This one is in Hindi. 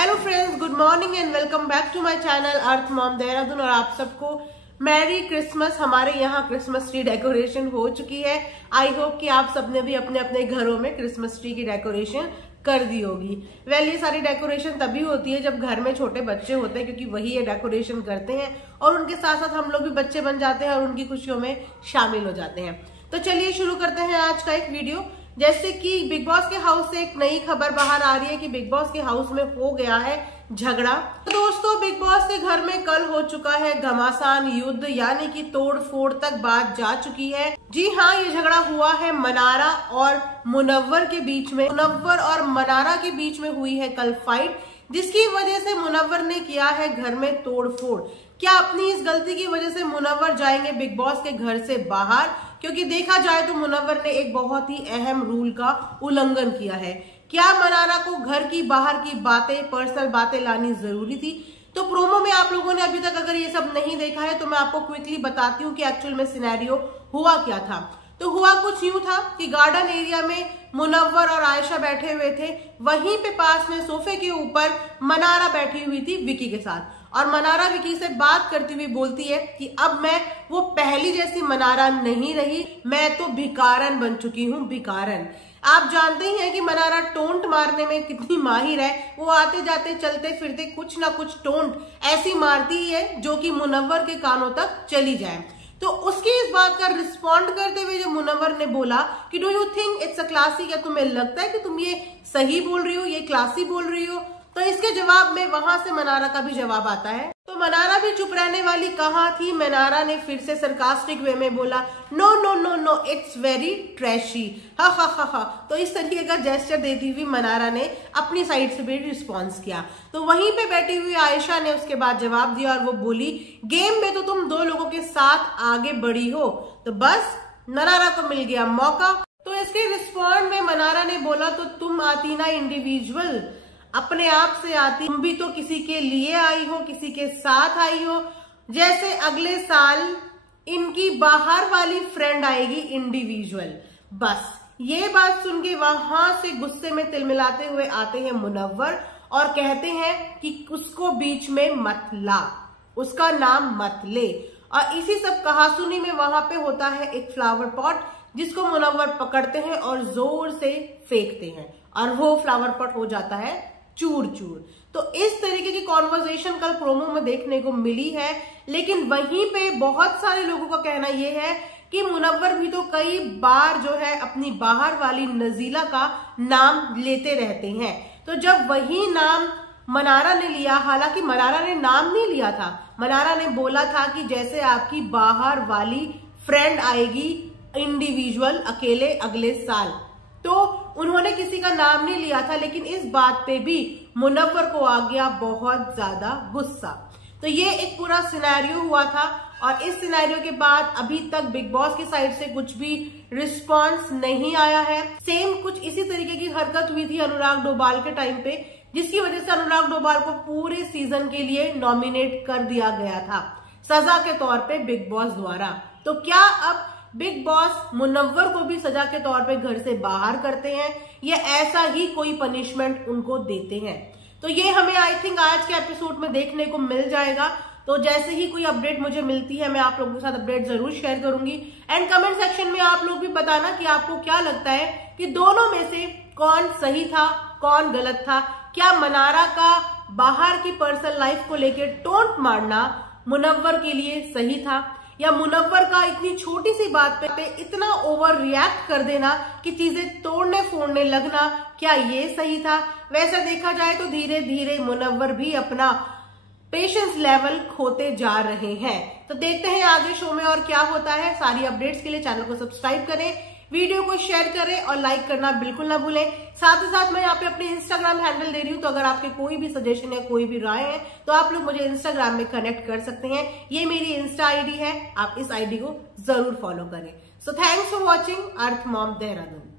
Hello friends, good morning and welcome back to my channel earth mom Dehradun. और आप सबको मैरी क्रिसमस। हमारे यहाँ क्रिसमस ट्री डेकोरेशन हो चुकी है। आई होप कि आप सबने भी अपने अपने घरों में क्रिसमस ट्री की डेकोरेशन कर दी होगी। ये सारी डेकोरेशन तभी होती है जब घर में छोटे बच्चे होते हैं, क्योंकि वही ये डेकोरेशन करते हैं और उनके साथ साथ हम लोग भी बच्चे बन जाते हैं और उनकी खुशियों में शामिल हो जाते हैं। तो चलिए शुरू करते हैं आज का एक वीडियो। जैसे कि बिग बॉस के हाउस से एक नई खबर बाहर आ रही है कि बिग बॉस के हाउस में हो गया है झगड़ा। तो दोस्तों, बिग बॉस के घर में कल हो चुका है घमासान युद्ध, यानी कि तोड़ फोड़ तक बात जा चुकी है। जी हाँ, ये झगड़ा हुआ है मनारा और मुनव्वर के बीच में। मुनव्वर और मनारा के बीच में हुई है कल फाइट, जिसकी वजह से मुनव्वर ने किया है घर में तोड़ फोड़। क्या अपनी इस गलती की वजह से मुनव्वर जाएंगे बिग बॉस के घर से बाहर? क्योंकि देखा जाए तो मुनव्वर ने एक बहुत ही अहम रूल का उल्लंघन किया है। क्या मनारा को घर की बाहर की बातें, पर्सनल बातें लानी जरूरी थी? तो प्रोमो में आप लोगों ने अभी तक अगर ये सब नहीं देखा है तो मैं आपको क्विकली बताती हूँ कि एक्चुअल में सिनेरियो हुआ क्या था। तो हुआ कुछ यूं था कि गार्डन एरिया में मुनव्वर और आयशा बैठे हुए थे। वहीं पे पास में सोफे के ऊपर मनारा बैठी हुई थी विकी के साथ। और मनारा विकी से बात करती हुई बोलती है कि अब मैं वो पहली जैसी मनारा नहीं रही, मैं तो भिकारन बन चुकी हूँ, भिकारन। आप जानते ही हैं कि मनारा टोंट मारने में कितनी माहिर है। वो आते जाते चलते फिरते कुछ ना कुछ टोंट ऐसी मारती है जो कि मुनव्वर के कानों तक चली जाए। तो उसकी इस बात का रिस्पॉन्ड करते हुए जो मुनव्वर ने बोला कि do you think it's a classy, क्या तुम्हें लगता है कि तुम ये सही बोल रही हो, ये क्लासी बोल रही हो? तो इसके जवाब में वहां से मनारा का भी जवाब आता है। तो मनारा भी चुप रहने वाली कहाँ थी। मनारा ने फिर से सरकास्टिक वे में बोला, no no no no, it's very trashy, ha ha ha हा। तो इस तरीके का जेस्चर देती हुई मनारा ने अपनी साइड से भी रिस्पॉन्स किया। तो वहीं पे बैठी हुई आयशा ने उसके बाद जवाब दिया और वो बोली, गेम में तो तुम दो लोगों के साथ आगे बढ़ी हो, तो बस मनारा को मिल गया मौका। तो इसके रिस्पॉन्ड में मनारा ने बोला, तो तुम आती ना इंडिविजुअल, अपने आप से आती, तुम भी तो किसी के लिए आई हो, किसी के साथ आई हो। जैसे अगले साल इनकी बाहर वाली फ्रेंड आएगी इंडिविजुअल। बस ये बात सुन के वहां से गुस्से में तिलमिलाते हुए आते हैं मुनव्वर और कहते हैं कि उसको बीच में मत ला, उसका नाम मत ले। और इसी सब कहासुनी में वहां पे होता है एक फ्लावर पॉट, जिसको मुनव्वर पकड़ते हैं और जोर से फेंकते हैं और वो फ्लावर पॉट हो जाता है चूर चूर। तो इस तरीके की कॉन्वर्सेशन कल प्रोमो में देखने को मिली है। लेकिन वहीं पे बहुत सारे लोगों का कहना यह है कि मुनव्वर भी तो कई बार जो है अपनी बाहर वाली नजीला का नाम लेते रहते हैं। तो जब वही नाम मनारा ने लिया, हालांकि मनारा ने नाम नहीं लिया था, मनारा ने बोला था कि जैसे आपकी बाहर वाली फ्रेंड आएगी इंडिविजुअल अकेले अगले साल, तो उन्होंने किसी का नाम नहीं लिया था। लेकिन इस बात पे भी मुनव्वर को आ गया बहुत ज्यादा गुस्सा। तो ये एक पूरा सिनेरियो हुआ था और इस सिनेरियो के बाद अभी तक बिग बॉस की साइड से कुछ भी रिस्पांस नहीं आया है। सेम कुछ इसी तरीके की हरकत हुई थी अनुराग डोभाल के टाइम पे, जिसकी वजह से अनुराग डोभाल को पूरे सीजन के लिए नॉमिनेट कर दिया गया था सजा के तौर पे बिग बॉस द्वारा। तो क्या अब बिग बॉस मुनव्वर को भी सजा के तौर पे घर से बाहर करते हैं या ऐसा ही कोई पनिशमेंट उनको देते हैं? तो ये हमें आई थिंक आज के एपिसोड में देखने को मिल जाएगा। तो जैसे ही कोई अपडेट मुझे मिलती है मैं आप लोगों के साथ अपडेट जरूर शेयर करूंगी। एंड कमेंट सेक्शन में आप लोग भी बताना कि आपको क्या लगता है कि दोनों में से कौन सही था, कौन गलत था। क्या मनारा का बाहर की पर्सनल लाइफ को लेकर टोंट मारना मुनव्वर के लिए सही था, या मुनव्वर का इतनी छोटी सी बात पे इतना ओवर रिएक्ट कर देना कि चीजें तोड़ने फोड़ने लगना, क्या ये सही था? वैसा देखा जाए तो धीरे धीरे मुनव्वर भी अपना पेशेंस लेवल खोते जा रहे हैं। तो देखते हैं आगे शो में और क्या होता है। सारी अपडेट्स के लिए चैनल को सब्सक्राइब करें, वीडियो को शेयर करें और लाइक करना बिल्कुल ना भूलें। साथ ही साथ मैं यहाँ पे अपने इंस्टाग्राम हैंडल दे रही हूँ, तो अगर आपके कोई भी सजेशन है, कोई भी राय है, तो आप लोग मुझे इंस्टाग्राम में कनेक्ट कर सकते हैं। ये मेरी इंस्टा आईडी है, आप इस आईडी को जरूर फॉलो करें। So thanks for watching earth mom Dehradun.